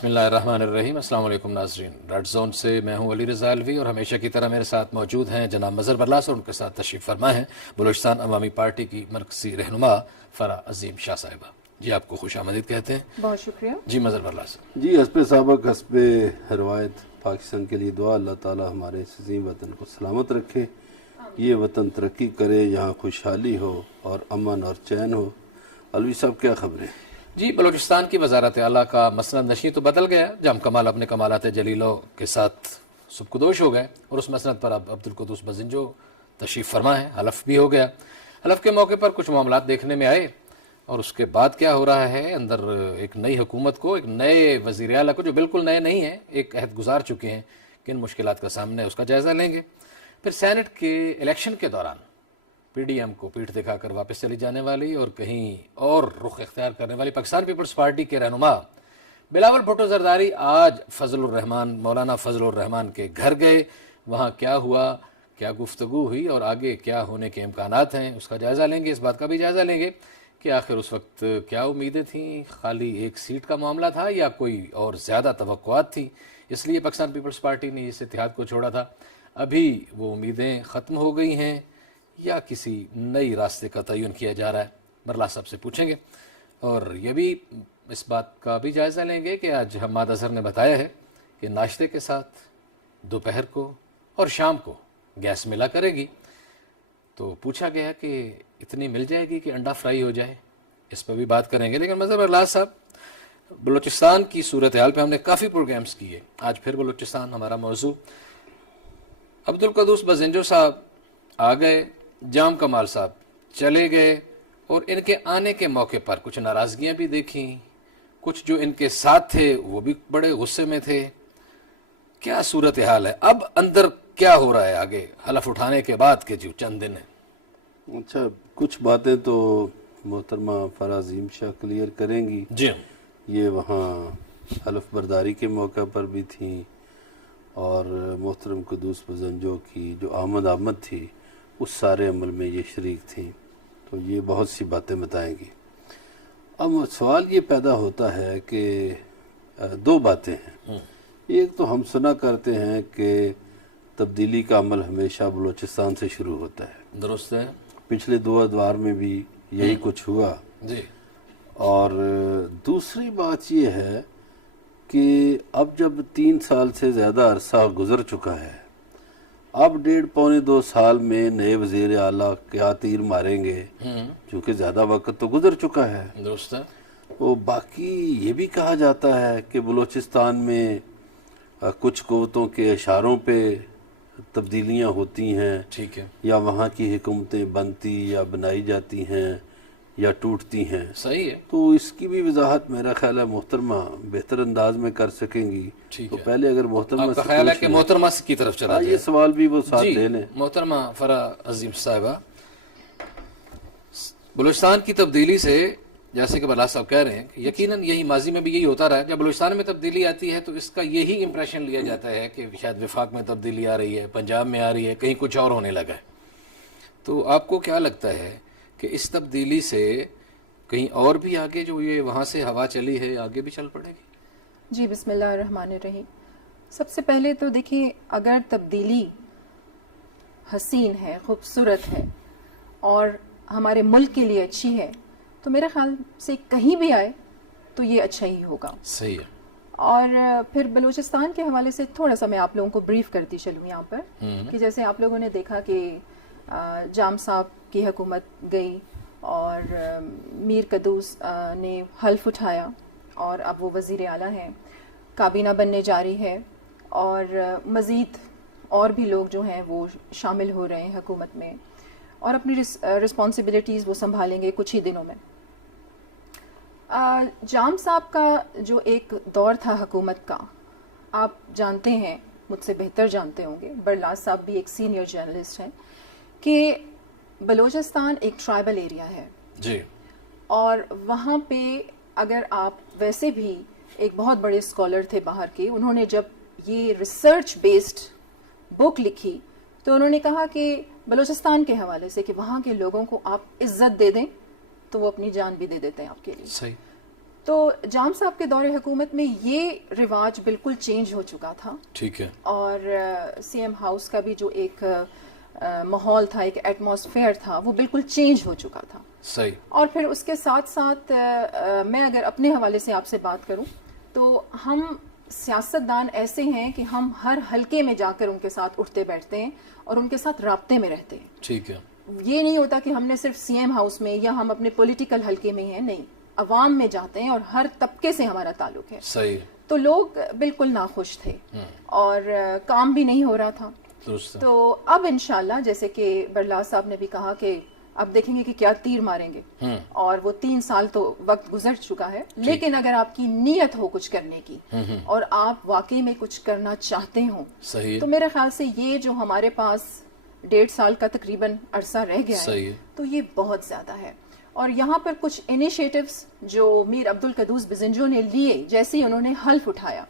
بسم اللہ الرحمن الرحیم. السلام علیکم ناظرین. ریڈ زون سے میں ہوں علی رضا الوی اور ہمیشہ کی طرح میرے ساتھ موجود ہیں جناب مظہر برلاس اور ان کے ساتھ تشریف فرما ہیں بلوچستان عوامی پارٹی کی مرکزی رہنما فرح عظیم شاہ صاحبہ. جی آپ کو خوش آمدید کہتے ہیں. بہت شکریہ. جی مظہر برلاس. جی حسب سابق حسب روایت پاکستان کے لیے دعا. اللہ تعالی ہمارے اس عظیم وطن کو سلامت رکھے, یہ وطن ترقی کرے, یہاں خوشحالی ہو اور امن اور چین ہو. الوی صاحب کیا خبریں؟ جی بلوچستان کی وزارت اعلیٰ کا مسند نشین تو بدل گیا. جام کمال اپنے کمالات جلیلوں کے ساتھ سبکدوش ہو گئے اور اس مسند پر اب عبدالقدوس بزنجو تشریف فرما ہے. حلف بھی ہو گیا. حلف کے موقع پر کچھ معاملات دیکھنے میں آئے اور اس کے بعد کیا ہو رہا ہے اندر ایک نئی حکومت کو, ایک نئے وزیر اعلیٰ کو جو بالکل نئے نہیں ہیں, ایک عہد گزار چکے ہیں, کن مشکلات کا سامنا ہے اس کا جائزہ لیں گے. پھر سینٹ کے الیکشن کے دوران پی ڈی ایم کو پیٹھ دکھا کر واپس چلی جانے والی اور کہیں اور رخ اختیار کرنے والی پاکستان پیپلز پارٹی کے رہنما بلاول بھٹو زرداری آج مولانا فضل الرحمان کے گھر گئے. وہاں کیا ہوا, کیا گفتگو ہوئی اور آگے کیا ہونے کے امکانات ہیں اس کا جائزہ لیں گے. اس بات کا بھی جائزہ لیں گے کہ آخر اس وقت کیا امیدیں تھیں, خالی ایک سیٹ کا معاملہ تھا یا کوئی اور زیادہ توقعات تھیں, اس لیے پاکستان پیپلز پارٹی نے اس اتحاد کو چھوڑا تھا. ابھی وہ امیدیں ختم ہو گئی ہیں یا کسی نئی راستے کا تعین کیا جا رہا ہے, برلاس صاحب سے پوچھیں گے. اور یہ بھی اس بات کا بھی جائزہ لیں گے کہ آج حماد اظہر نے بتایا ہے کہ ناشتے کے ساتھ دوپہر کو اور شام کو گیس ملا کرے گی. تو پوچھا گیا کہ اتنی مل جائے گی کہ انڈا فرائی ہو جائے, اس پہ بھی بات کریں گے. لیکن مظہر برلاس صاحب, بلوچستان کی صورتحال پہ ہم نے کافی پروگرامز کیے, آج پھر بلوچستان ہمارا موضوع. عبدالقدوس بزنجو صاحب آ گئے, جام کمال صاحب چلے گئے اور ان کے آنے کے موقع پر کچھ ناراضگیاں بھی دیکھیں, کچھ جو ان کے ساتھ تھے وہ بھی بڑے غصے میں تھے. کیا صورتحال ہے اب, اندر کیا ہو رہا ہے آگے حلف اٹھانے کے بعد کے جو چند دن ہیں؟ اچھا, کچھ باتیں تو محترمہ فرح عظیم شاہ کلیئر کریں گی. جی یہ وہاں حلف برداری کے موقع پر بھی تھیں اور محترم قدوس بزنجو کی جو آمد تھی اس سارے عمل میں یہ شریک تھیں, تو یہ بہت سی باتیں بتائیں گی. اب سوال یہ پیدا ہوتا ہے کہ دو باتیں ہیں. ایک تو ہم سنا کرتے ہیں کہ تبدیلی کا عمل ہمیشہ بلوچستان سے شروع ہوتا ہے. درست ہے. پچھلے 2 ادوار میں بھی یہی کچھ ہوا. جی. اور دوسری بات یہ ہے کہ اب جب 3 سال سے زیادہ عرصہ گزر چکا ہے, اب 1.5-2 سال میں نئے وزیر اعلیٰ کیا تیر ماریں گے, چونکہ زیادہ وقت تو گزر چکا ہے. درست ہے. وہ باقی یہ بھی کہا جاتا ہے کہ بلوچستان میں کچھ قوتوں کے اشاروں پہ تبدیلیاں ہوتی ہیں, ٹھیک ہے, یا وہاں کی حکومتیں بنتی یا بنائی جاتی ہیں یا ٹوٹتی ہیں. صحیح ہے. تو اس کی بھی وضاحت میرا خیال ہے محترمہ بہتر انداز میں کر سکیں گی. تو پہلے اگر محترمہ آپ کا خیال ہے کہ محترمہ کی طرف چلا جائے, یہ سوال بھی وہ ساتھ لے لیں. محترمہ فرح عظیم صاحبہ, بلوچستان کی تبدیلی سے جیسے کہ برلاس صاحب کہہ رہے ہیں کہ یقیناً یہی ماضی میں بھی یہی ہوتا رہا ہے. جب بلوچستان میں تبدیلی آتی ہے تو اس کا یہی امپریشن لیا جاتا ہے کہ شاید وفاق میں تبدیلی آ رہی ہے, پنجاب میں آ رہی ہے, کہیں کچھ اور ہونے لگا ہے. تو آپ کو کیا لگتا ہے کہ اس تبدیلی سے کہیں اور بھی آگے جو یہ وہاں سے ہوا چلی ہے آگے بھی چل پڑے گی؟ جی بسم اللہ الرحمن الرحیم. سب سے پہلے تو دیکھیں, اگر تبدیلی حسین ہے, خوبصورت ہے اور ہمارے ملک کے لیے اچھی ہے تو میرے خیال سے کہیں بھی آئے تو یہ اچھا ہی ہوگا. صحیح ہے. اور پھر بلوچستان کے حوالے سے تھوڑا سا میں آپ لوگوں کو بریف کرتی چلوں یہاں پر کہ جیسے آپ لوگوں نے دیکھا کہ جام صاحب کی حکومت گئی اور میر قدوس نے حلف اٹھایا اور اب وہ وزیر اعلیٰ ہیں, کابینہ بننے جاری ہے اور مزید اور بھی لوگ جو ہیں وہ شامل ہو رہے ہیں حکومت میں اور اپنی رسپانسبلٹیز وہ سنبھالیں گے کچھ ہی دنوں میں. جام صاحب کا جو ایک دور تھا حکومت کا, آپ جانتے ہیں, مجھ سے بہتر جانتے ہوں گے, برلاس صاحب بھی ایک سینئر جرنلسٹ ہیں, کہ بلوچستان ایک ٹرائبل ایریا ہے. جی. اور وہاں پہ اگر آپ ویسے بھی ایک بہت بڑے اسکالر تھے باہر کے, انہوں نے جب یہ ریسرچ بیسڈ بک لکھی تو انہوں نے کہا کہ بلوچستان کے حوالے سے کہ وہاں کے لوگوں کو آپ عزت دے دیں تو وہ اپنی جان بھی دے دیتے ہیں آپ کے لیے. صحیح. تو جام صاحب کے دور حکومت میں یہ رواج بالکل چینج ہو چکا تھا. ٹھیک ہے. اور سی ایم ہاؤس کا بھی جو ایک ماحول تھا, ایک ایٹماسفیئر تھا, وہ بالکل چینج ہو چکا تھا. صحیح. اور پھر اس کے ساتھ ساتھ میں اگر اپنے حوالے سے آپ سے بات کروں تو ہم سیاستدان ایسے ہیں کہ ہم ہر حلقے میں جا کر ان کے ساتھ اٹھتے بیٹھتے ہیں اور ان کے ساتھ رابطے میں رہتے ہیں. ٹھیک ہے. یہ نہیں ہوتا کہ ہم نے صرف سی ایم ہاؤس میں یا ہم اپنے پولیٹیکل حلقے میں ہیں, نہیں, عوام میں جاتے ہیں اور ہر طبقے سے ہمارا تعلق ہے. صحیح. تو لوگ بالکل ناخوش تھے اور کام بھی نہیں ہو رہا تھا. تو اب انشاءاللہ جیسے کہ برلا صاحب نے بھی کہا کہ اب دیکھیں گے کہ کیا تیر ماریں گے, اور وہ 3 سال تو وقت گزر چکا ہے, لیکن اگر آپ کی نیت ہو کچھ کرنے کی اور آپ واقعی میں کچھ کرنا چاہتے ہوں, تو میرے خیال سے یہ جو ہمارے پاس 1.5 سال کا تقریباً عرصہ رہ گیا ہے, تو یہ بہت زیادہ ہے. اور یہاں پر کچھ انیشیٹوز جو میر عبد القدوس بزنجو نے لیے, جیسے ہی انہوں نے حلف اٹھایا,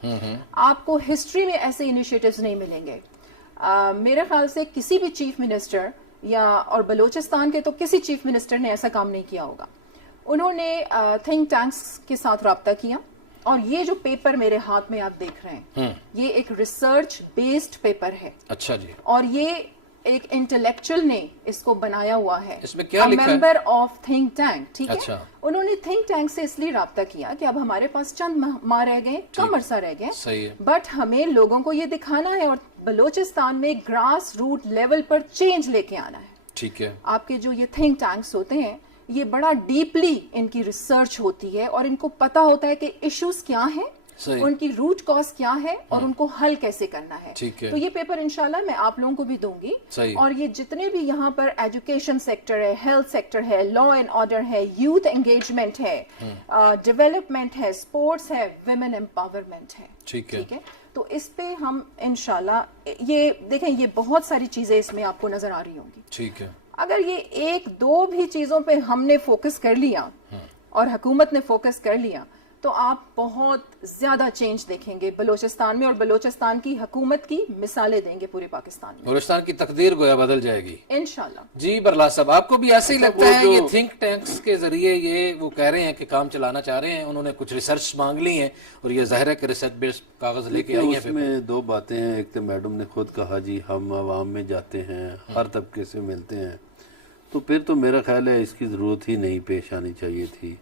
آپ کو ہسٹری میں ایسے انیشیٹوز نہیں ملیں گے. میرے خیال سے کسی بھی چیف منسٹر یا اور بلوچستان کے تو کسی چیف منسٹر نے ایسا کام نہیں کیا ہوگا. انہوں نے تھنک ٹینکس کے ساتھ رابطہ کیا, اور یہ جو پیپر میرے ہاتھ میں آپ دیکھ رہے ہیں, یہ ایک ریسرچ بیسڈ پیپر ہے. اچھا جی. اور یہ ایک انٹلیکچوئل نے اس کو بنایا ہوا ہے, اس میں کیا لکھا ہے؟ Member of think tank. ٹھیک ہے. اچھا. انہوں نے تھنک ٹینک سے اس لیے رابطہ کیا کہ اب ہمارے پاس چند ماہ رہ گئے, کم عرصہ رہ گئے, صحیح ہے, بٹ ہمیں لوگوں کو یہ دکھانا ہے اور بلوچستان میں گراس روٹ لیول پر چینج لے کے آنا ہے. ٹھیک ہے. آپ کے جو یہ تھنک ٹینکس ہوتے ہیں, یہ بڑا ڈیپلی ان کی ریسرچ ہوتی ہے اور ان کو پتا ہوتا ہے کہ ایشوز کیا ہیں, ان کی روٹ کاز کیا ہے اور ان کو حل کیسے کرنا ہے. تو یہ پیپر انشاءاللہ میں آپ لوگوں کو بھی دوں گی. اور یہ جتنے بھی یہاں پر ایجوکیشن سیکٹر ہے, ہیلتھ سیکٹر ہے, لا اینڈ آرڈر ہے, یوتھ انگیجمنٹ ہے, ڈیولپمنٹ ہے, اسپورٹس ہے, ویمن امپاورمنٹ ہے. ٹھیک ہے. تو اس پہ ہم انشاءاللہ یہ دیکھیں, یہ بہت ساری چیزیں اس میں آپ کو نظر آ رہی ہوں گی. ٹھیک ہے. اگر یہ 1-2 بھی چیزوں پہ ہم نے فوکس کر لیا اور حکومت نے فوکس کر لیا, تو آپ بہت زیادہ چینج دیکھیں گے بلوچستان میں, اور بلوچستان کی حکومت کی مثالیں دیں گے پورے پاکستان میں. بلوچستان کی تقدیر گویا بدل جائے گی انشاءاللہ. جی برلا صاحب, آپ کو بھی ایسے ہی لگتا ہے یہ تھنک ٹینکس کے ذریعے یہ وہ کہہ رہے ہیں کہ کام چلانا چاہ رہے ہیں, انہوں نے کچھ ریسرچ مانگ لی ہیں اور یہ ظاہر ہے کہ ریسرچ بیسڈ کاغذ لے کے آئی ہیں؟ اس میں 2 باتیں ہیں. ایک تو میڈم نے خود کہا جی ہم عوام میں جاتے ہیں, ہر طبقے سے ملتے ہیں, تو پھر تو میرا خیال ہے اس کی ضرورت ہی نہیں پیش آنی چاہیے تھی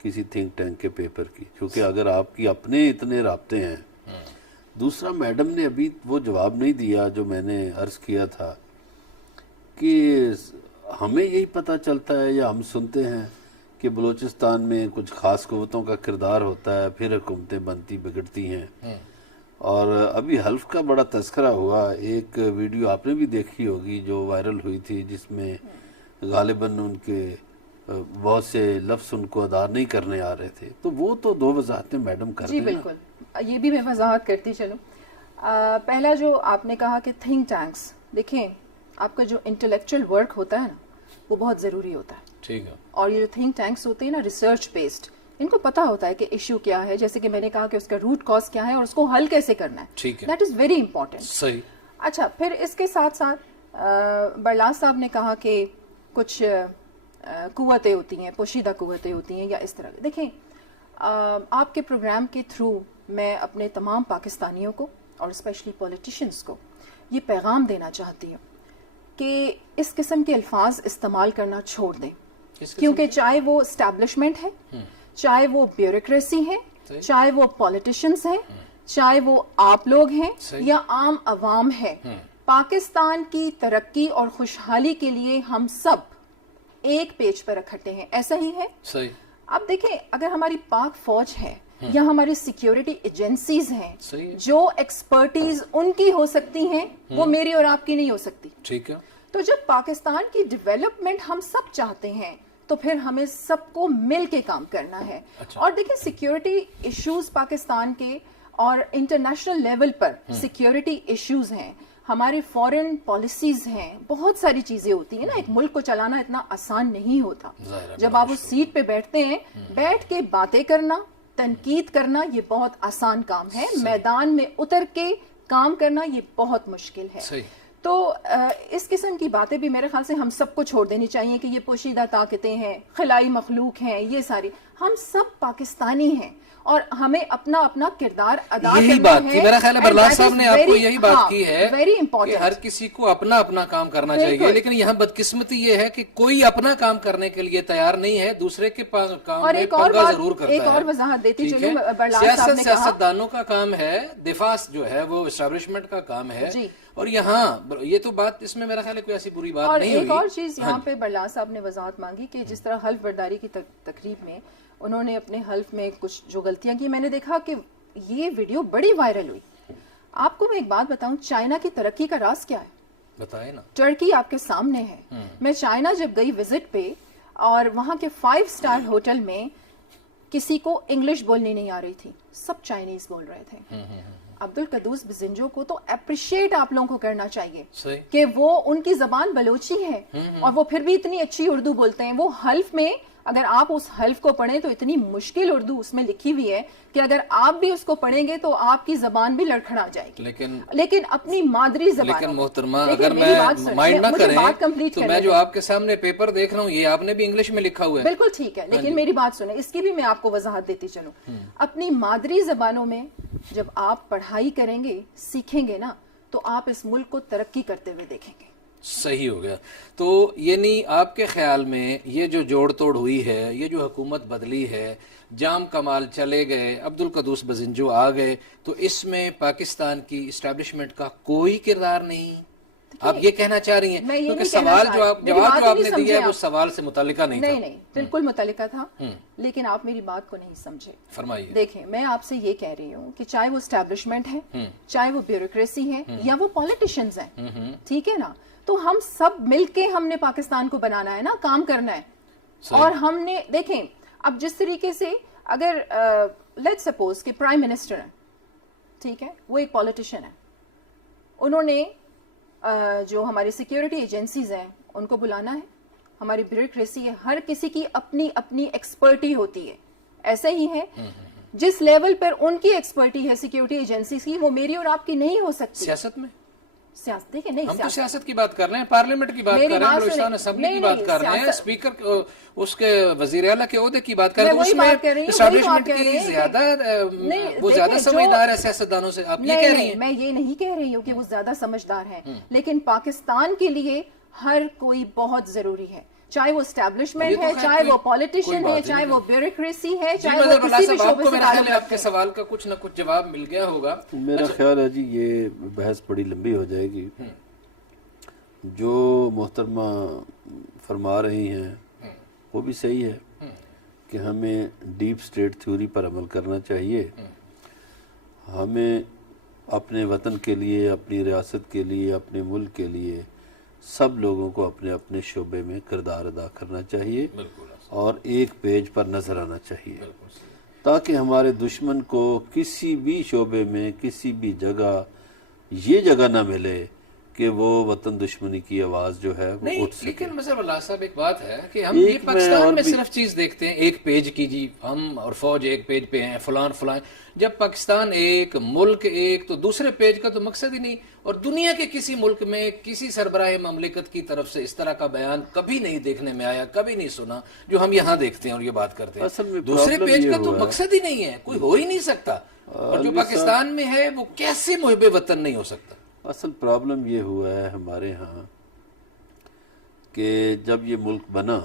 کسی تھنک ٹینک کے پیپر کی, کیونکہ اگر آپ کی اپنے اتنے رابطے ہیں. دوسرا, میڈم نے ابھی وہ جواب نہیں دیا جو میں نے عرض کیا تھا کہ ہمیں یہی پتہ چلتا ہے یا ہم سنتے ہیں کہ بلوچستان میں کچھ خاص قوتوں کا کردار ہوتا ہے, پھر حکومتیں بنتی بگڑتی ہیں. اور ابھی حلف کا بڑا تذکرہ ہوا, ایک ویڈیو آپ نے بھی دیکھی ہوگی جو وائرل ہوئی تھی, جس میں غالباً ان کے بہت سے لفظ ان کو ادا نہیں کرنے آ رہے تھے. تو وہ تو 2 وضاحتیں میڈم کر دیں. جی بالکل, یہ بھی میں وضاحت کرتی چلوں. پہلا جو آپ نے کہا کہ تھنک ٹینکس, دیکھیں آپ کا جو انٹلیکچوئل ورک ہوتا ہے نا, وہ بہت ضروری ہوتا ہے. ٹھیک ہے. اور یہ جو تھنک ٹینکس ہوتے ہیں نا ریسرچ بیسڈ, ان کو پتا ہوتا ہے کہ ایشو کیا ہے, جیسے کہ میں نے کہا کہ اس کا روٹ کاز کیا ہے اور اس کو حل کیسے کرنا ہے. ٹھیک ہے. That is very important. صحیح. اچھا, پھر اس کے ساتھ ساتھ برلا صاحب نے کہا کہ کچھ قوتیں ہوتی ہیں, پوشیدہ قوتیں ہوتی ہیں یا اس طرح. دیکھیں, آپ کے پروگرام کے تھرو میں اپنے تمام پاکستانیوں کو اور اسپیشلی پولیٹیشنز کو یہ پیغام دینا چاہتی ہوں کہ اس قسم کے الفاظ استعمال کرنا چھوڑ دیں, کیونکہ چاہے وہ اسٹیبلشمنٹ ہے, چاہے وہ بیوروکریسی ہے, چاہے وہ پولیٹیشنز ہیں, چاہے وہ آپ لوگ ہیں یا عام عوام ہے, پاکستان کی ترقی اور خوشحالی کے لیے ہم سب ایک پیج پر اکٹھے ہیں. ایسا ہی ہے. صحیح. اب دیکھیں, اگر ہماری پاک فوج ہے یا ہماری سیکیورٹی ایجنسیز ہیں, جو ایکسپرٹیز ان کی ہو سکتی ہیں وہ میری اور آپ کی نہیں ہو سکتی. ٹھیک ہے. تو جب پاکستان کی ڈیولپمنٹ ہم سب چاہتے ہیں تو پھر ہمیں سب کو مل کے کام کرنا ہے. اور دیکھیں, سیکیورٹی ایشوز پاکستان کے اور انٹرنیشنل لیول پر سیکیورٹی ایشوز ہیں, ہماری فورن پالیسیز ہیں, بہت ساری چیزیں ہوتی ہیں نا. ایک ملک کو چلانا اتنا آسان نہیں ہوتا. جب آپ اس سیٹ پہ بیٹھتے ہیں, بیٹھ کے باتیں کرنا, تنقید کرنا, یہ بہت آسان کام ہے. میدان میں اتر کے کام کرنا یہ بہت مشکل ہے. تو اس قسم کی باتیں بھی میرے خیال سے ہم سب کو چھوڑ دینی چاہیے کہ یہ پوشیدہ طاقتیں ہیں, خلائی مخلوق ہیں, یہ ساری. ہم سب پاکستانی ہیں اور ہمیں اپنا اپنا کردار ادا یہی کرنا بات ہے. کی میرا خیال ہے برلاس صاحب نے آپ کو یہی بات کی ہے ویری کہ امپورٹنٹ. ہر کسی کو اپنا اپنا کام کرنا چاہیے, لیکن یہاں بدقسمتی یہ ہے کہ کوئی اپنا کام کرنے کے لیے تیار نہیں ہے, دوسرے کے پاس کام اور میں ایک اور پنگا بات, ضرور کرتا ہے. ایک اور وضاحت دیتی ٹھیک چلوں, ہے؟ برلاس صاحب نے کہا سیاستدانوں کا کام ہے, دفاع جو ہے وہ اسٹیبلشمنٹ کا کام ہے. جی. اور یہاں یہ تو بات اس میں میرا خیال ہے کوئی ایسی بری بات اور نہیں ہوئی. ایک اور چیز یہاں پہ برلاس صاحب نے وضاحت مانگی کہ جس طرح حلف برداری کی تقریب میں انہوں نے اپنے حلف میں کچھ جو غلطیاں کی, میں نے دیکھا کہ یہ ویڈیو بڑی وائرل ہوئی. آپ کو میں ایک بات بتاؤں, چائنا کی ترقی کا راز کیا ہے؟ بتائے نا. ٹرکی آپ کے سامنے ہے. میں چائنا جب گئی وزٹ پہ, اور وہاں کے 5 اسٹار ہوٹل میں کسی کو انگلش بولنی نہیں آ رہی تھی, سب چائنیز بول رہے تھے. عبدالقدوس بزنجو کو تو اپریشیٹ آپ لوگوں کو کرنا چاہیے کہ وہ ان کی زبان بلوچی ہے اور وہ پھر بھی اتنی اچھی اردو بولتے ہیں. وہ حلف میں اگر آپ اس حلف کو پڑھیں تو اتنی مشکل اردو اس میں لکھی ہوئی ہے کہ اگر آپ بھی اس کو پڑھیں گے تو آپ کی زبان بھی لڑکھڑا جائے گی. لیکن اپنی مادری زبان. لیکن محترمہ اگر میں مائنڈ نہ کریں تو میں جو آپ کے سامنے پیپر دیکھ رہا ہوں یہ آپ نے بھی انگلش میں لکھا ہوا ہے. بالکل ٹھیک ہے, لیکن میری بات سنیں, اس کی بھی میں آپ کو وضاحت دیتی چلوں. اپنی مادری زبانوں میں جب آپ پڑھائی کریں گے, سیکھیں گے نا, تو آپ اس ملک کو ترقی کرتے ہوئے دیکھیں گے. صحیح ہو گیا. تو یعنی آپ کے خیال میں یہ جو جوڑ توڑ ہوئی ہے, یہ جو حکومت بدلی ہے, جام کمال چلے گئے, عبدالقدوس بزنجو آ گئے, تو اس میں پاکستان کی اسٹیبلشمنٹ کا کوئی کردار نہیں؟ آپ یہ کہنا چاہ رہی ہیں؟ کیونکہ سوال جواب جو آپ نے دیا ہے وہ سوال سے متعلقہ نہیں تھا. نہیں, بالکل متعلقہ تھا, لیکن آپ میری بات کو نہیں سمجھے. فرمائیے. دیکھیں, میں آپ سے یہ کہہ رہی ہوں کہ چاہے وہ اسٹیبلشمنٹ ہے, چاہے وہ بیوروکریسی ہے, یا وہ پولیٹیشینز ہیں, ٹھیک ہے نا, تو ہم سب مل کے ہم نے پاکستان کو بنانا ہے نا, کام کرنا ہے. اور ہم نے دیکھیں اب جس طریقے سے اگر لیٹس سپوز کہ پرائم منسٹر ہیں, ٹھیک ہے, وہ ایک پولیٹیشین ہے, انہوں نے جو ہماری سیکیورٹی ایجنسیز ہیں ان کو بلانا ہے, ہماری بیوروکریسی ہے, ہر کسی کی اپنی اپنی ایکسپرٹی ہوتی ہے. ایسا ہی ہے جس لیول پر ان کی ایکسپرٹی ہے سیکیورٹی ایجنسیز کی, وہ میری اور آپ کی نہیں ہو سکتی. سیاست میں سیاست دیکھیں, نہیں, ہم تو سیاست کی بات کر رہے ہیں, پارلیمنٹ کی بات کر رہے ہیں, بلوچستان اسمبلی کی بات کر رہے ہیں, اسپیکر اس کے وزیر اعلیٰ کے عہدے کی بات کر رہے ہیں. اس میں اسٹیبلشمنٹ کی وہ زیادہ سمجھدار ہے سیاستدانوں سے, آپ یہ کہہ رہی ہیں؟ میں یہ نہیں کہہ رہی ہوں کہ وہ زیادہ سمجھدار ہیں, لیکن پاکستان کے لیے ہر کوئی بہت ضروری ہے, چاہے وہ اسٹیبلشمنٹ ہے, چاہے وہ پولیٹیشین ہے, چاہے وہ بیوروکریسی ہے, چاہے وہ کسی بھی شعبے سے تعلق. آپ کے سوال کا کچھ نہ کچھ جواب مل گیا ہوگا. میرا خیال ہے جی یہ بحث بڑی لمبی ہو جائے گی. جو محترمہ فرما رہی ہیں وہ بھی صحیح ہے کہ ہمیں ڈیپ سٹیٹ تھیوری پر عمل کرنا چاہیے. ہمیں اپنے وطن کے لیے, اپنی ریاست کے لیے, اپنے ملک کے لیے سب لوگوں کو اپنے اپنے شعبے میں کردار ادا کرنا چاہیے اور ایک پیج پر نظر آنا چاہیے, تاکہ ہمارے دشمن کو کسی بھی شعبے میں کسی بھی جگہ یہ جگہ نہ ملے کہ وہ وطن دشمنی کی آواز جو ہے وہ اٹھ سکے. لیکن مظہر اللہ صاحب ایک بات ہے کہ ہم یہ پاکستان میں صرف چیز دیکھتے ہیں ایک پیج کی, جی ہم اور فوج ایک پیج پہ ہیں, فلان فلان. جب پاکستان ایک, ملک ایک, تو دوسرے پیج کا تو مقصد ہی نہیں. اور دنیا کے کسی ملک میں کسی سربراہ مملکت کی طرف سے اس طرح کا بیان کبھی نہیں دیکھنے میں آیا, کبھی نہیں سنا جو ہم یہاں دیکھتے ہیں اور یہ بات کرتے ہیں. دوسرے پیج کا تو مقصد ہی نہیں ہے, کوئی ہو ہی نہیں سکتا. اور جو پاکستان میں ہے وہ کیسے محب وطن نہیں ہو سکتا؟ اصل پرابلم یہ ہوا ہے ہمارے ہاں کہ جب یہ ملک بنا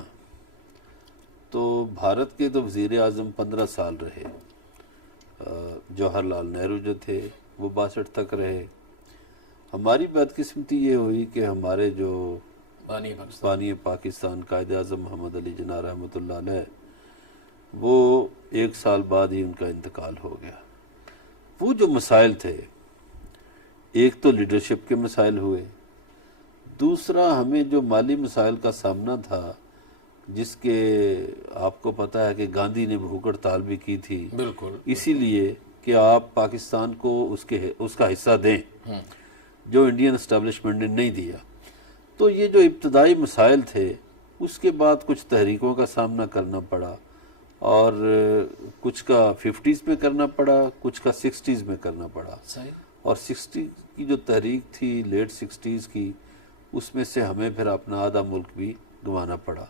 تو بھارت کے تو وزیر اعظم 15 سال رہے. جواہر لال نہرو جو تھے وہ 62 تک رہے. ہماری بدقسمتی یہ ہوئی کہ ہمارے جو بانی پاکستان قائد اعظم محمد علی جناح رحمۃ اللہ علیہ, وہ 1 سال بعد ہی ان کا انتقال ہو گیا. وہ جو مسائل تھے, ایک تو لیڈرشپ کے مسائل ہوئے, دوسرا ہمیں جو مالی مسائل کا سامنا تھا, جس کے آپ کو پتہ ہے کہ گاندھی نے بھوک ہڑتال بھی کی تھی, بالکل, اسی لیے کہ آپ پاکستان کو اس کا حصہ دیں جو انڈین اسٹیبلشمنٹ نے نہیں دیا. تو یہ جو ابتدائی مسائل تھے, اس کے بعد کچھ تحریکوں کا سامنا کرنا پڑا, اور کچھ کا 50s میں کرنا پڑا, کچھ کا 60s میں کرنا پڑا. اور 60 کی جو تحریک تھی, لیٹ 60s کی, اس میں سے ہمیں پھر اپنا آدھا ملک بھی گنوانا پڑا.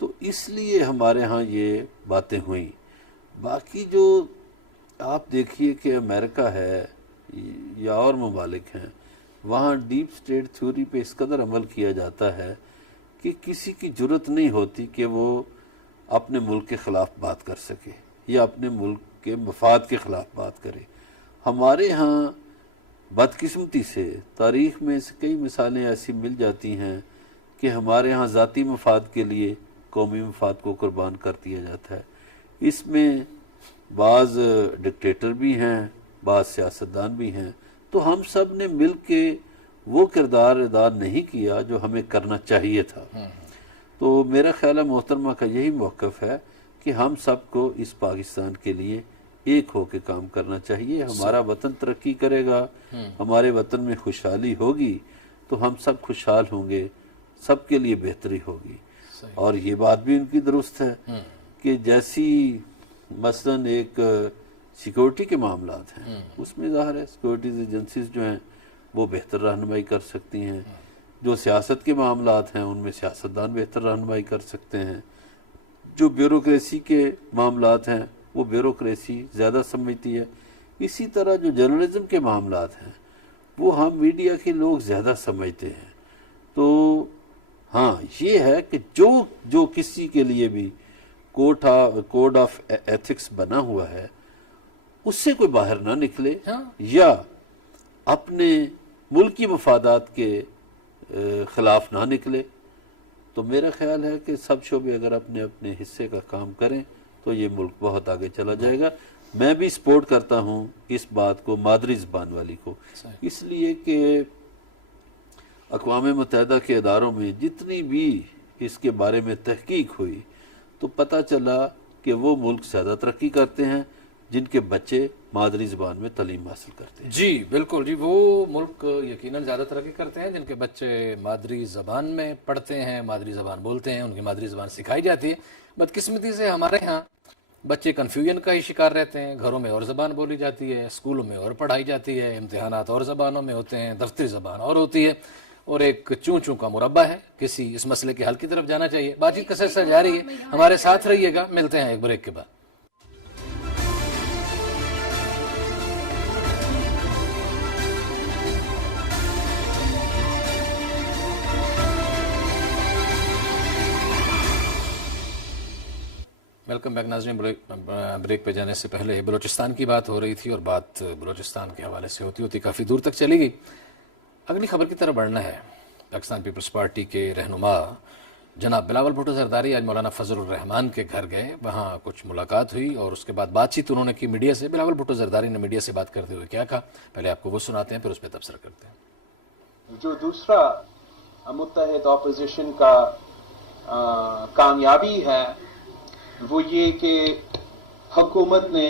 تو اس لیے ہمارے ہاں یہ باتیں ہوئیں. باقی جو آپ دیکھیے کہ امریکہ ہے یا اور ممالک ہیں، وہاں ڈیپ اسٹیٹ تھیوری پہ اس قدر عمل کیا جاتا ہے کہ کسی کی جرت نہیں ہوتی کہ وہ اپنے ملک کے خلاف بات کر سکے یا اپنے ملک کے مفاد کے خلاف بات کرے. ہمارے ہاں بدقسمتی سے تاریخ میں کئی مثالیں ایسی مل جاتی ہیں کہ ہمارے ہاں ذاتی مفاد کے لیے قومی مفاد کو قربان کر دیا جاتا ہے. اس میں بعض ڈکٹیٹر بھی ہیں، بعض سیاستدان بھی ہیں. تو ہم سب نے مل کے وہ کردار ادا نہیں کیا جو ہمیں کرنا چاہیے تھا. تو میرا خیال ہے محترمہ کا یہی موقف ہے کہ ہم سب کو اس پاکستان کے لیے ایک ہو کے کام کرنا چاہیے. ہمارا وطن ترقی کرے گا، ہمارے وطن میں خوشحالی ہوگی تو ہم سب خوشحال ہوں گے، سب کے لیے بہتری ہوگی. اور یہ بات بھی ان کی درست ہے کہ جیسی مثلاً ایک سیکورٹی کے معاملات ہیں، اس میں ظاہر ہے سیکورٹیز ایجنسیز جو ہیں وہ بہتر رہنمائی کر سکتی ہیں. جو سیاست کے معاملات ہیں ان میں سیاستدان بہتر رہنمائی کر سکتے ہیں. جو بیوروکریسی کے معاملات ہیں وہ بیوروکریسی زیادہ سمجھتی ہے. اسی طرح جو جرنلزم کے معاملات ہیں وہ ہم میڈیا کے لوگ زیادہ سمجھتے ہیں. تو ہاں یہ ہے کہ جو کسی کے لیے بھی کوڈ آف ایتھکس بنا ہوا ہے اس سے کوئی باہر نہ نکلے یا اپنے ملکی مفادات کے خلاف نہ نکلے. تو میرا خیال ہے کہ سب شعبے اگر اپنے اپنے حصے کا کام کریں تو یہ ملک بہت آگے چلا جائے گا. میں بھی سپورٹ کرتا ہوں اس بات کو، مادری زبان والی کو، اس لیے کہ اقوام متحدہ کے اداروں میں جتنی بھی اس کے بارے میں تحقیق ہوئی تو پتہ چلا کہ وہ ملک زیادہ ترقی کرتے ہیں جن کے بچے مادری زبان میں تعلیم حاصل کرتے ہیں. جی بالکل جی، وہ ملک یقیناً زیادہ ترقی کرتے ہیں جن کے بچے مادری زبان میں پڑھتے ہیں، مادری زبان بولتے ہیں، ان کی مادری زبان سکھائی جاتی ہے. بدقسمتی سے ہمارے ہاں بچے کنفیوژن کا ہی شکار رہتے ہیں. گھروں میں اور زبان بولی جاتی ہے، اسکولوں میں اور پڑھائی جاتی ہے، امتحانات اور زبانوں میں ہوتے ہیں، دفتری زبان اور ہوتی ہے، اور ایک چوں چوں کا مربع ہے. کسی اس مسئلے کے حل کی طرف جانا چاہیے. بات چیت کا سلسلہ جاری ہے، ہمارے ساتھ رہیے گا. ملتے ہیں ایک بریک کے بعد. ویلکم بیک ناظرین. بریک پہ جانے سے پہلے بلوچستان کی بات ہو رہی تھی اور بات بلوچستان کے حوالے سے ہوتی ہوتی کافی دور تک چلی گئی. اگلی خبر کی طرف بڑھنا ہے. پاکستان پیپلز پارٹی کے رہنما جناب بلاول بھٹو زرداری آج مولانا فضل الرحمان کے گھر گئے. وہاں کچھ ملاقات ہوئی اور اس کے بعد بات چیت انہوں نے کی میڈیا سے. بلاول بھٹو زرداری نے میڈیا سے بات کرتے ہوئے کیا کہا، پہلے آپ کو وہ سناتے ہیں پھر اس پہ تبصرہ کرتے ہیں. جو دوسرا متحد اپوزیشن کا کامیابی ہے وہ یہ کہ حکومت نے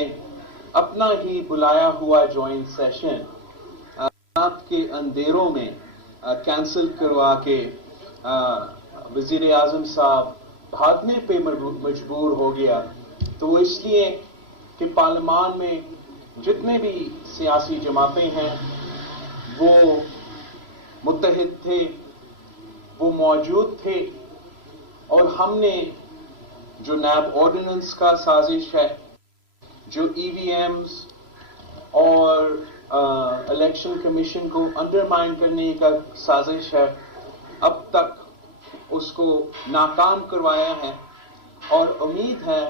اپنا ہی بلایا ہوا جوائنٹ سیشن رات کے اندھیروں میں کینسل کروا کے وزیر اعظم صاحب بھاگنے پہ مجبور ہو گیا. تو وہ اس لیے کہ پارلیمان میں جتنے بھی سیاسی جماعتیں ہیں وہ متحد تھے، وہ موجود تھے، اور ہم نے جو نیب آرڈیننس کا سازش ہے، جو ای وی ایمز اور الیکشن کمیشن کو انڈرمائن کرنے کا سازش ہے، اب تک اس کو ناکام کروایا ہے. اور امید ہے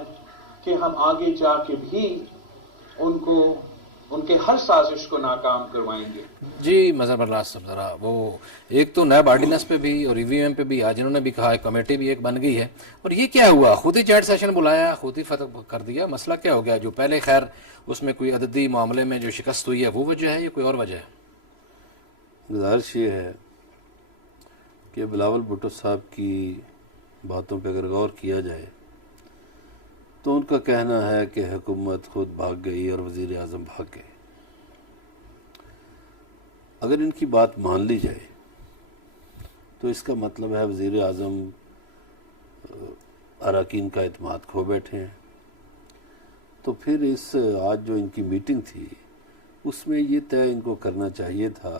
کہ ہم آگے جا کے بھی ان کے ہر سازش کو ناکام کروائیں گے. جی مظہر برلاس صاحب، ذرا وہ ایک تو نیب آرڈیننس پہ بھی اور ای وی ایم پہ بھی آج انہوں نے بھی کہا ہے کمیٹی بھی ایک بن گئی ہے، اور یہ کیا ہوا؟ خود ہی جوائنٹ سیشن بلایا، خود ہی فتح کر دیا. مسئلہ کیا ہو گیا؟ جو پہلے خیر اس میں کوئی عددی معاملے میں جو شکست ہوئی ہے وہ وجہ ہے یا کوئی اور وجہ ہے؟ گزارش یہ ہے کہ بلاول بھٹو صاحب کی باتوں پہ اگر غور کیا جائے تو ان کا کہنا ہے کہ حکومت خود بھاگ گئی اور وزیر اعظم بھاگ گئے. اگر ان کی بات مان لی جائے تو اس کا مطلب ہے وزیر اعظم اراکین کا اعتماد کھو بیٹھے ہیں. تو پھر اس آج جو ان کی میٹنگ تھی اس میں یہ طے ان کو کرنا چاہیے تھا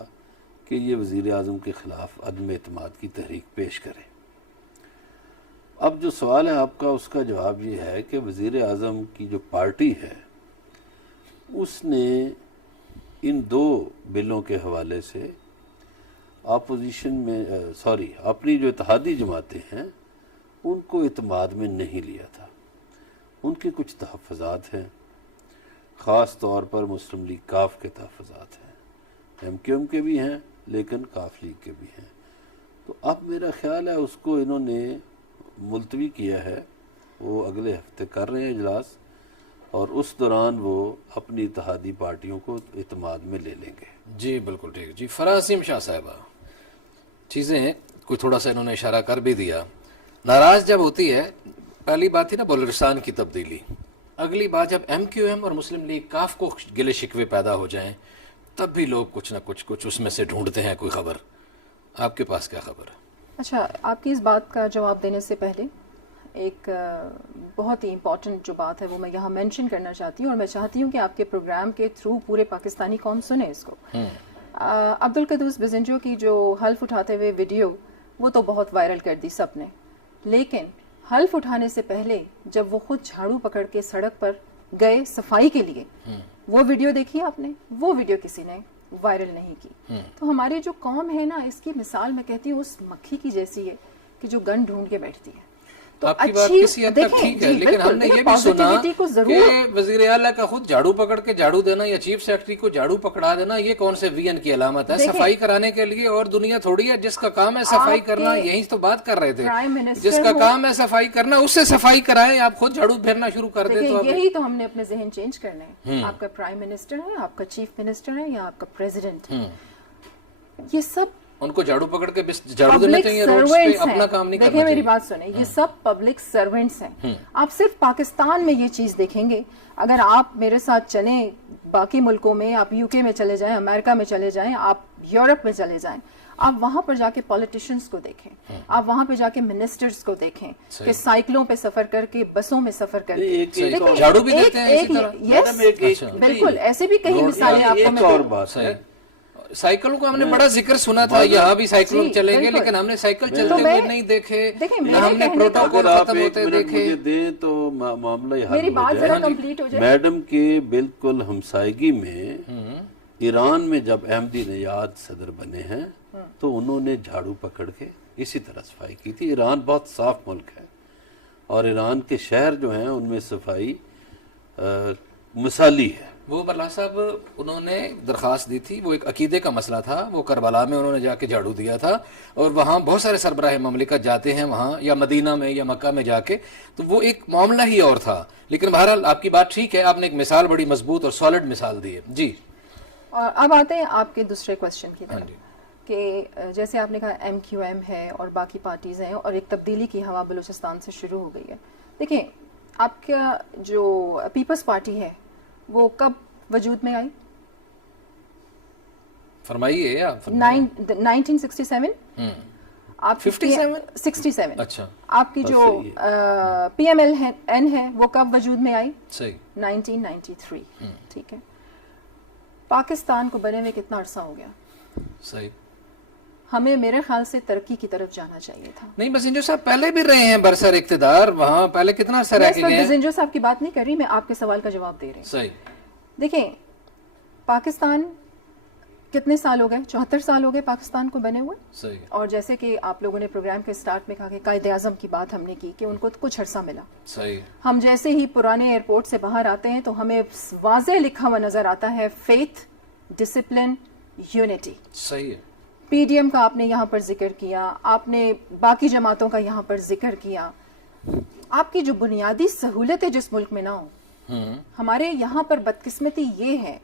کہ یہ وزیر اعظم کے خلاف عدم اعتماد کی تحریک پیش کریں. اب جو سوال ہے آپ کا، اس کا جواب یہ ہے کہ وزیر اعظم کی جو پارٹی ہے اس نے ان 2 بلوں کے حوالے سے اپوزیشن میں اپنی جو اتحادی جماعتیں ہیں ان کو اعتماد میں نہیں لیا تھا. ان کے کچھ تحفظات ہیں، خاص طور پر مسلم لیگ کاف کے تحفظات ہیں، ایم کیو ایم کے بھی ہیں لیکن کاف لیگ کے بھی ہیں. تو اب میرا خیال ہے اس کو انہوں نے ملتوی کیا ہے، وہ اگلے ہفتے کر رہے ہیں اجلاس، اور اس دوران وہ اپنی اتحادی پارٹیوں کو اعتماد میں لے لیں گے. جی بالکل ٹھیک. جی فراز شاہ صاحبہ، چیزیں کوئی تھوڑا سا انہوں نے اشارہ کر بھی دیا. ناراض جب ہوتی ہے، پہلی بات تھی نا بلوچستان کی تبدیلی، اگلی بات جب ایم کیو ایم اور مسلم لیگ کاف کو گلے شکوے پیدا ہو جائیں تب بھی لوگ کچھ نہ کچھ اس میں سے ڈھونڈتے ہیں کوئی خبر. آپ کے پاس کیا خبر ہے؟ اچھا، آپ کی اس بات کا جواب دینے سے پہلے ایک بہت ہی امپورٹنٹ جو بات ہے وہ میں یہاں مینشن کرنا چاہتی ہوں، اور میں چاہتی ہوں کہ آپ کے پروگرام کے تھرو پورے پاکستانی قوم سنے اس کو. عبدالقدوس بزنجو کی جو حلف اٹھاتے ہوئے ویڈیو، وہ تو بہت وائرل کر دی سب نے، لیکن حلف اٹھانے سے پہلے جب وہ خود جھاڑو پکڑ کے سڑک پر گئے صفائی کے لیے، وہ ویڈیو دیکھی آپ نے؟ وہ ویڈیو کسی نے وائرل نہیں کی. تو ہماری جو قوم ہے نا، اس کی مثال میں کہتی ہوں اس مکھی کی جیسی ہے کہ جو گن ڈھونڈ کے بیٹھتی ہے. تو آپ کی بات کسی حد تک ٹھیک ہے، لیکن ہم نے یہ بھی سنا کہ وزیر اعلیٰ کا خود جھاڑو پکڑ کے جھاڑو دینا یا چیف سیکرٹری کو جھاڑو پکڑا دینا، یہ کون سے وی این کی علامت ہے؟ صفائی کرانے کے لیے اور دنیا تھوڑی ہے جس کا کام ہے صفائی کرنا. یہی تو بات کر رہے تھے، جس کا کام ہے صفائی کرنا اس سے صفائی کرائیں، آپ خود جھاڑو پھیرنا شروع کر دیں. تو یہی تو ہم نے اپنے ذہن چینج کرنا ہے. آپ کا پرائم منسٹر ہے، آپ کا چیف منسٹر ہے، یا آپ کا پریزیڈنٹ ہے، یہ سب ان کو جھاڑو پکڑ کے جھاڑو دینا چاہیے، روڈ پہ اپنا کام نہیں کرنا چاہیے. دیکھیں میری بات سنیں، یہ سب پبلک سرونٹس ہیں. آپ صرف پاکستان میں یہ چیز دیکھیں گے، اگر آپ میرے ساتھ چلیں باقی ملکوں میں، آپ یو کے میں چلے جائیں، امریکہ میں چلے جائیں، آپ یورپ میں چلے جائیں، آپ وہاں پر جا کے پولیٹیشنز کو دیکھیں، آپ وہاں پہ جا کے منسٹرز کو دیکھیں کہ سائیکلوں پہ سفر کر کے، بسوں میں سفر کر کے جھاڑو بھی دیتے ہیں اسی طرح. بالکل ایسے بھی کئی مثالیں آپ کو میں اور بات ہے، سائیکلوں کو ہم نے بڑا ذکر سنا تھا، یہاں بھی سائیکلوں چلیں گے، لیکن ہم نے سائیکل چلتے ہوئے نہیں دیکھے، نہ ہم نے پروٹوکول ختم ہوتے دیکھے. مجھے دیں تو معاملہ یہ میری حل بات ہو ذرا جائے. کمپلیٹ ہو جائے. میڈم کے بالکل ہمسائیگی میں ایران میں جب احمدی نژاد صدر بنے ہیں تو انہوں نے جھاڑو پکڑ کے اسی طرح صفائی کی تھی. ایران بہت صاف ملک ہے، اور ایران کے شہر جو ہیں ان میں صفائی مثالی ہے. وہ برلا صاحب انہوں نے درخواست دی تھی، وہ ایک عقیدے کا مسئلہ تھا، وہ کربلا میں انہوں نے جا کے جھاڑو دیا تھا، اور وہاں بہت سارے سربراہ مملکت جاتے ہیں وہاں، یا مدینہ میں یا مکہ میں جا کے، تو وہ ایک معاملہ ہی اور تھا. لیکن بہرحال آپ کی بات ٹھیک ہے، آپ نے ایک مثال بڑی مضبوط اور سالڈ مثال دی ہے. جی، اور اب آتے ہیں آپ کے دوسرے کوشچن کی طرف کہ جیسے آپ نے کہا ایم کیو ایم ہے اور باقی پارٹیز ہیں، اور ایک تبدیلی کی ہوا بلوچستان سے شروع ہو گئی ہے. دیکھیں، آپ کا جو پیپلز پارٹی ہے وہ کب وجود میں آئی؟ فرمائیے آپ. 1967. آپ 67. اچھا. آپ کی جو پی ایم ایل این ہے وہ کب وجود میں آئی؟ صحیح. 1993. ٹھیک ہے. پاکستان کو بنے ہوئے کتنا عرصہ ہو گیا؟ صحیح. ہمیں میرے خیال سے ترقی کی طرف جانا چاہیے تھا. نہیں، بزنجو صاحب پہلے بھی رہے ہیں برسر اقتدار، وہاں پہلے کتنا عرصہ رہ کے گئے ہیں. بزنجو صاحب کی بات نہیں کر رہی میں، آپ کے سوال کا جواب دے رہی ہوں. صحیح. دیکھیں، پاکستان کتنے سال ہو گئے؟ 74 سال ہو گئے پاکستان کو بنے ہوئے. صحیح. اور جیسے کہ آپ لوگوں نے پروگرام کے سٹارٹ میں کہا کہ قائد اعظم کی بات ہم نے کی کہ ان کو کچھ عرصہ ملا. صحیح. ہم جیسے ہی پرانے ایئرپورٹ سے باہر آتے ہیں تو ہمیں واضح لکھا ہوا نظر آتا ہے فیتھ، ڈسپلن، یونٹی. صحیح ہے. پی ڈی ایم کا آپ نے یہاں پر ذکر کیا، آپ نے باقی جماعتوں کا یہاں پر ذکر کیا. آپ کی جو بنیادی سہولتیں جس ملک میں نہ ہوں، ہمارے یہاں پر بدقسمتی یہ ہے،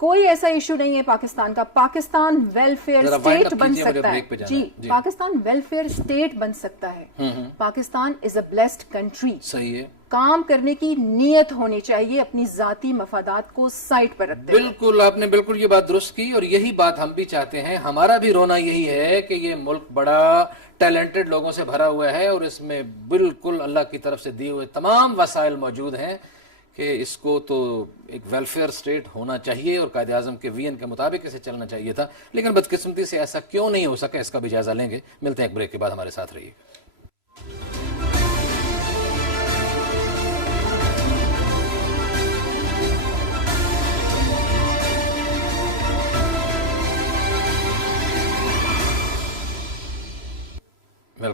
کوئی ایسا ایشو نہیں ہے پاکستان کا. پاکستان ویلفیئر اسٹیٹ بن سکتا ہے. جی، پاکستان ویلفیئر اسٹیٹ بن سکتا ہے. پاکستان از اے بلیسڈ کنٹری. صحیح ہے. کام کرنے کی نیت ہونی چاہیے اپنی ذاتی مفادات کو سائڈ پر رکھتے ہوئے. بالکل، آپ نے بالکل یہ بات درست کی، اور یہی بات ہم بھی چاہتے ہیں. ہمارا بھی رونا یہی ہے کہ یہ ملک بڑا ٹیلنٹڈ لوگوں سے بھرا ہوا ہے، اور اس میں بالکل اللہ کی طرف سے دیے ہوئے تمام وسائل موجود ہیں کہ اس کو تو ایک ویلفیئر اسٹیٹ ہونا چاہیے، اور قائد اعظم کے وی این کے مطابق اسے چلنا چاہیے تھا. لیکن بدقسمتی سے ایسا کیوں نہیں ہو سکا، اس کا بھی جائزہ لیں گے. ملتے ہیں ایک بریک کے بعد، ہمارے ساتھ رہیے.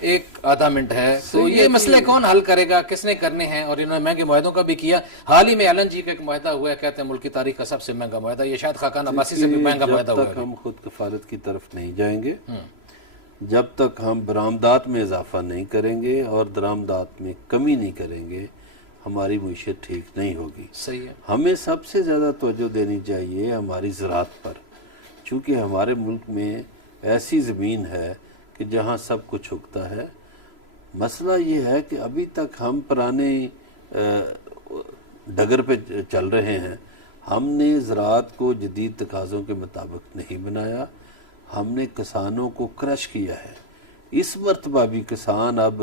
ایک آدھا منٹ ہے تو یہ مسئلے کون حل کرے گا, کس نے کرنے ہیں؟ اور انہوں نے مہنگے معاہدوں کا بھی کیا. حال ہی میں ایلن جی کا ایک معاہدہ ہوا ہے, کہتے ہیں ملک کی تاریخ کا سب سے مہنگا معاہدہ, یہ شاید خاقان عباسی سے بھی مہنگا معاہدہ جب ہوا تک ہے. ہم خود کفالت کی طرف نہیں جائیں گے, جب تک ہم برآمدات میں اضافہ نہیں کریں گے اور درآمدات میں کمی نہیں کریں گے, ہماری معیشت ٹھیک نہیں ہوگی. صحیح ہے. ہمیں سب سے زیادہ توجہ دینی چاہیے ہماری زراعت پر, چونکہ ہمارے ملک میں ایسی زمین ہے کہ جہاں سب کچھ اگتا ہے. مسئلہ یہ ہے کہ ابھی تک ہم پرانے ڈگر پہ چل رہے ہیں. ہم نے زراعت کو جدید تقاضوں کے مطابق نہیں بنایا, ہم نے کسانوں کو کرش کیا ہے. اس مرتبہ بھی کسان اب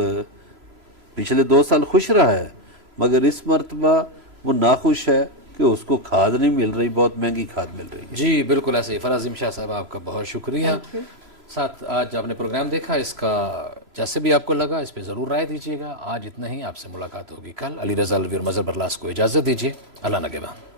پچھلے 2 سال خوش رہا ہے, مگر اس مرتبہ وہ ناخوش ہے کہ اس کو کھاد نہیں مل رہی, بہت مہنگی کھاد مل رہی ہے. جی بالکل ایسے ہی. فراز شاہ صاحب آپ کا بہت شکریہ. ساتھ آج آپ نے پروگرام دیکھا, اس کا جیسے بھی آپ کو لگا اس پہ ضرور رائے دیجیے گا. آج اتنا ہی, آپ سے ملاقات ہوگی کل. علی رضا الوی اور مظہر برلاس کو اجازت دیجیے. اللہ نگہبان.